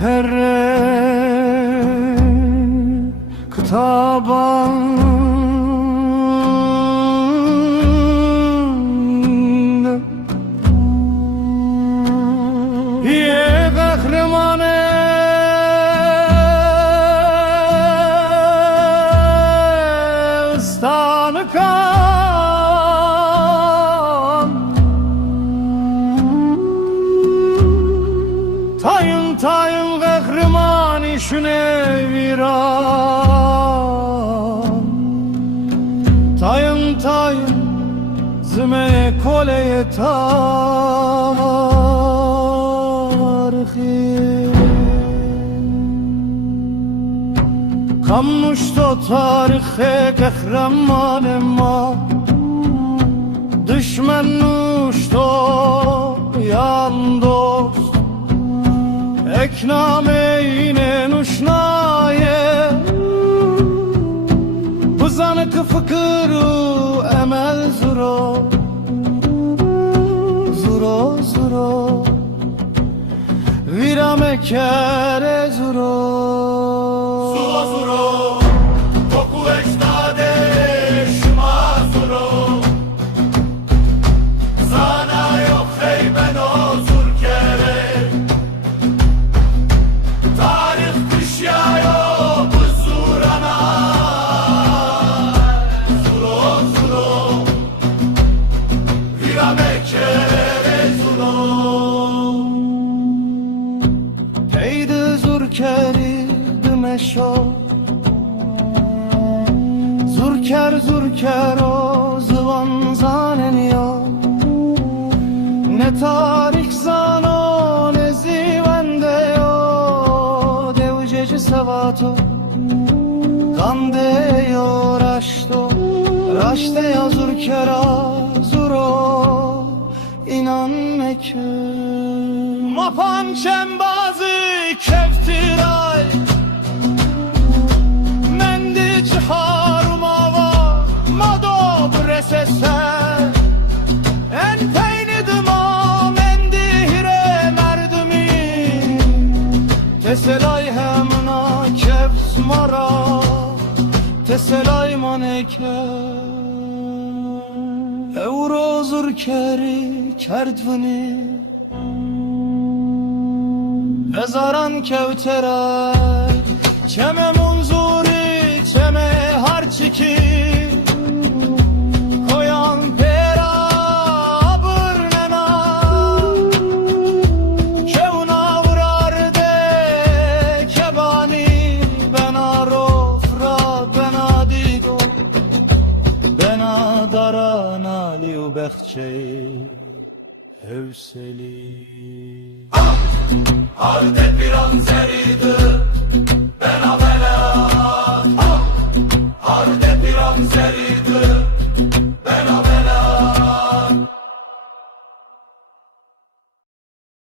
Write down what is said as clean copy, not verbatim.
پره کتابان یه قهرمان تایم قهرمانی شونه ویران تایم زمه کله تاریخی خاموش تو تاریخ قهرمان ما دشمن نوش تو yan dost ekname nuşnaye buzanık fıkırı emel zuro virame kere zuro toku ekstade şuma zuro sana yok heyben o zur kere tarih kışyayo bu zurana zuro virame kere zuro Eydi zurkeri dimeşo Zurker o zıvan zaneniyo Ne tarih zano ne zivende yo Devceci sevato Gande yo raşte ya zurkera zuro inan meküm Mapan çembazı keftiray Mendiç harumava mado breseser En peynidıma mendihire merdumi Teselay hemna kefs mara Teselay maneke Euro zurkeri kerdvini Bezaran kevtere Çeme munzuri çeme harçiki Koyan pera burnena Kevna vurar de kebani Bena rofra bena dido Bena darana liu behçe Hevseli Harde